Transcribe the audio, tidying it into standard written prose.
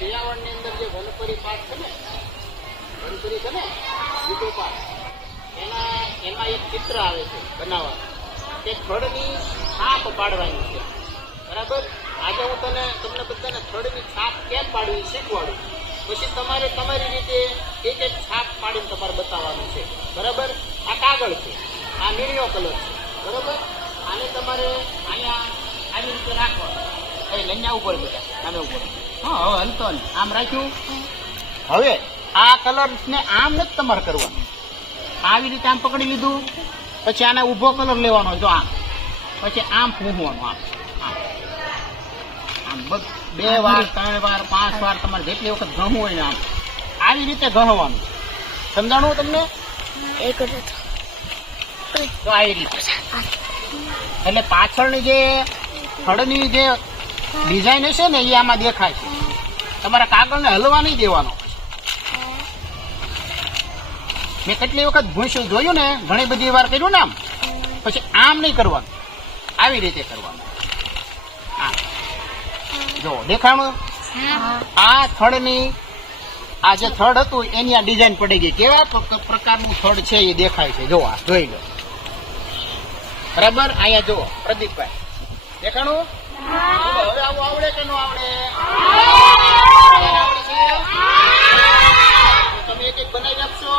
પર્યાવરણની અંદર જે વનપરી પાઠ છે ને, વનપરી છે ને બીજો પાઠ, એમાં એક ચિત્ર આવે છે બનાવવા, તે થડની છાપ પાડવાની છે. બરાબર? આજે હું તમને બધાને થડની છાપ કેમ પાડવી શીખવાડું. પછી તમારે તમારી રીતે એક એક છાપ પાડીને તમારે બતાવવાનું છે. બરાબર? આ કાગળ છે, આ નીળિયો કલર છે. બરાબર? આને તમારે અહીંયા આવી રીતે રાખવાનું. લંજા ઉપર બેટા, આને ઉપર. હા, હવે હલતો ને આમ રાખ્યું. હવે આ કલર ને આમ નથી તમારે કરવાનું. આવી રીતે આમ પકડી લીધું, પછી આને ઊભો કલર લેવાનો, જો આમ, પછી આમ ફૂંકવાનું, આમ આમ 2 વાર 3 વાર 5 વાર તમારે જેટલી વખત ઘહવું હોય ને આમ આવી રીતે ઘહવાનું. સમજાણું તમને? તો આવી રીતે એટલે પાછળની જે થડની જે ડિઝાઇન હશે ને એ આમાં દેખાય છે. તમારે કાગળને હલવા નહીં દેવાનો. મેં કેટલી વખત ભૂંસ્યું જોયું ને, ઘણી બધી વાર કર્યું ને આમ, પછી આમ નહીં કરવાનું, આવી રીતે કરવાનું. હા, જો દેખાણું? આ થડની, આ જે થડ હતું એની આ ડિઝાઇન પડી ગઈ. કેવા પ્રકારનું થડ છે એ દેખાય છે. જો આ જોઈ લો. બરાબર? અહીંયા જુઓ પ્રદીપભાઈ, દેખાણું? હવે આવું આવડે કે ન આવડે? તમે એક એક બનાવી આપશો?